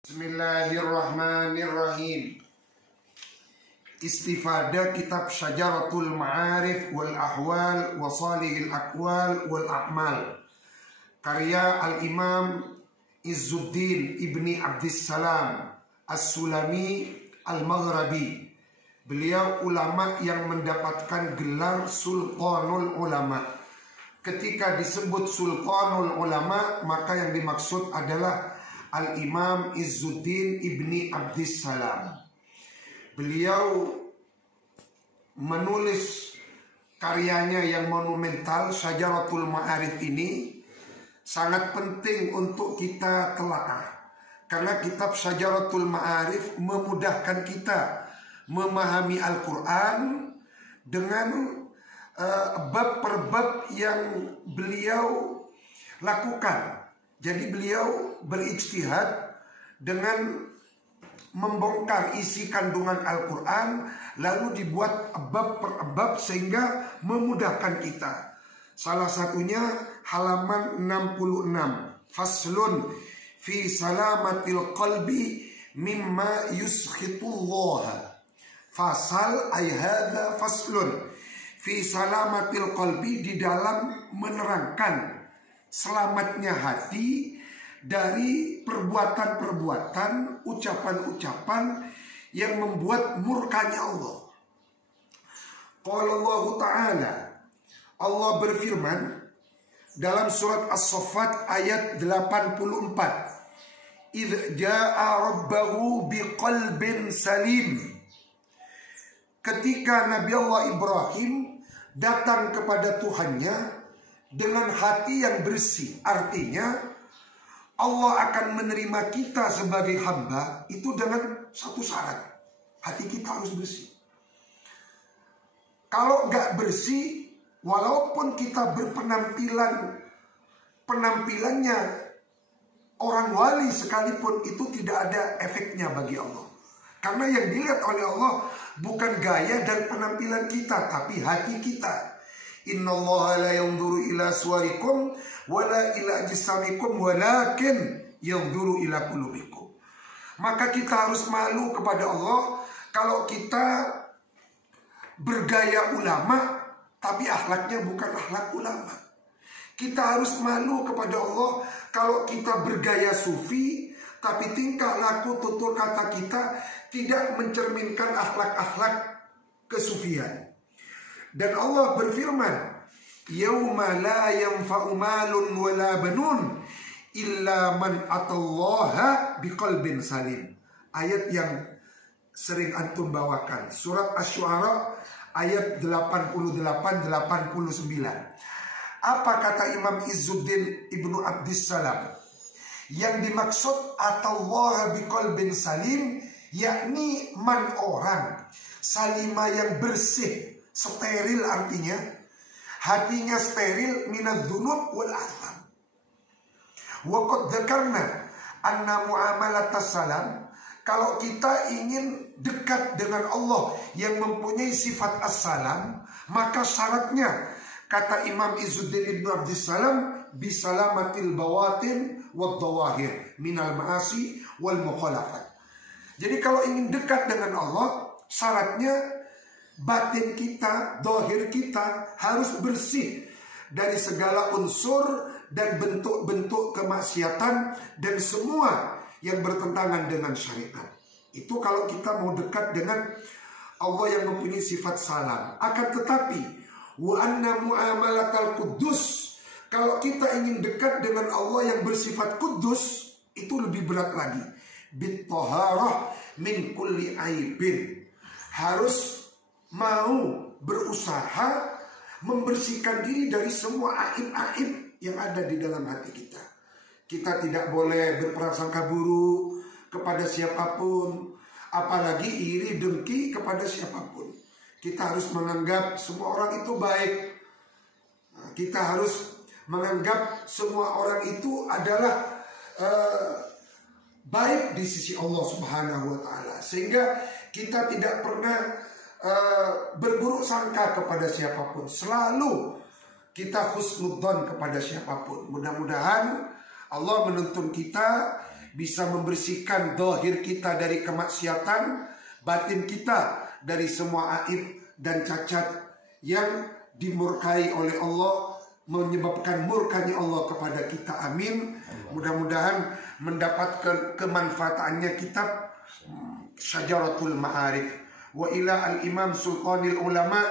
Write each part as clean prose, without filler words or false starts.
Bismillahirrahmanirrahim. Istifadah kitab Syajaratul Ma'arif wal Ahwal wa Salihil Aqwal wal A'mal, karya Al-Imam Izzuddin Ibni Abdissalam As-Sulami Al-Maghrabi. Beliau ulama yang mendapatkan gelar Sultanul Ulama. Ketika disebut Sultanul Ulama, maka yang dimaksud adalah Al-Imam Izzuddin Ibni Abdissalam. Beliau menulis karyanya yang monumental Syajaratul Ma'arif ini sangat penting untuk kita telaah, karena kitab Syajaratul Ma'arif memudahkan kita memahami Al-Quran dengan bab per bab yang beliau lakukan. Jadi beliau berijtihad dengan membongkar isi kandungan Al-Quran, lalu dibuat bab per bab sehingga memudahkan kita. Salah satunya halaman 66, Faslun fi salamatil qalbi mimma yuskhitullah. Fasal ay hadza faslun fi salamatil qalbi, di dalam menerangkan selamatnya hati dari perbuatan-perbuatan, ucapan-ucapan yang membuat murkanya Allah. Qala Allah Ta'ala, Allah berfirman dalam surat As-Saffat ayat 84, idh ja'a rabbahu biqalbin salim. Ketika Nabi Allah Ibrahim datang kepada Tuhannya dengan hati yang bersih, artinya Allah akan menerima kita sebagai hamba itu dengan satu syarat, hati kita harus bersih. Kalau nggak bersih, walaupun kita penampilannya orang wali sekalipun, itu tidak ada efeknya bagi Allah. Karena yang dilihat oleh Allah bukan gaya dan penampilan kita, tapi hati kita. Innallaha la yanzuru ila suwarikum wala ila ajsamikum walakin yanzuru ila qulubikum. Maka kita harus malu kepada Allah kalau kita bergaya ulama tapi akhlaknya bukan akhlak ulama. Kita harus malu kepada Allah kalau kita bergaya sufi tapi tingkah laku tutur kata kita tidak mencerminkan akhlak-akhlak kesufian. Dan Allah berfirman, yauma la yanfa'u malun wala banun illa man atallaha biqalbin salim. Ayat yang sering antum bawakan, surat Asy-Syu'ara ayat 88-89. Apa kata Imam Izzuddin Ibnu Abdissalam? Yang dimaksud atallaha biqalbin salim, yakni man orang salima yang bersih, steril, artinya hatinya steril minadz-dzunub wal atham. Wa qad dzakarna anna muamalatas salam, kalau kita ingin dekat dengan Allah yang mempunyai sifat as-salam, maka syaratnya kata Imam Izzuddin Ibnu Abdissalam bisalamatil bawatin wad dhawahir minal ma'asi wal mukhalafat. Jadi kalau ingin dekat dengan Allah, syaratnya batin kita, dohir kita harus bersih dari segala unsur dan bentuk-bentuk kemaksiatan dan semua yang bertentangan dengan syariat. Itu kalau kita mau dekat dengan Allah yang mempunyai sifat salam. Akan tetapi wa anna muamalatal quddus, kalau kita ingin dekat dengan Allah yang bersifat kudus, itu lebih berat lagi. Bit-taharah min kulli aibin, harus mau berusaha membersihkan diri dari semua aib-aib yang ada di dalam hati kita. Kita tidak boleh berprasangka buruk kepada siapapun, apalagi iri dengki kepada siapapun. Kita harus menganggap semua orang itu baik. Kita harus menganggap semua orang itu adalah baik di sisi Allah Subhanahu wa Ta'ala, sehingga kita tidak pernah berburuk sangka kepada siapapun. Selalu kita husnudzon kepada siapapun. Mudah-mudahan Allah menuntun kita bisa membersihkan zahir kita dari kemaksiatan, batin kita dari semua aib dan cacat yang dimurkai oleh Allah, menyebabkan murkanya Allah kepada kita. Amin. Mudah-mudahan mendapat kemanfaatannya kitab Syajaratul Ma'arif. Wa ila al-Imam Sultanil Ulama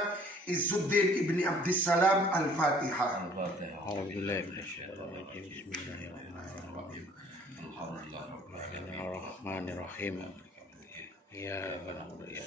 Izzuddin Ibni Abdissalam. Al-Fatihah. Bismillahirrahmanirrahim. Ya Rabbal alamin.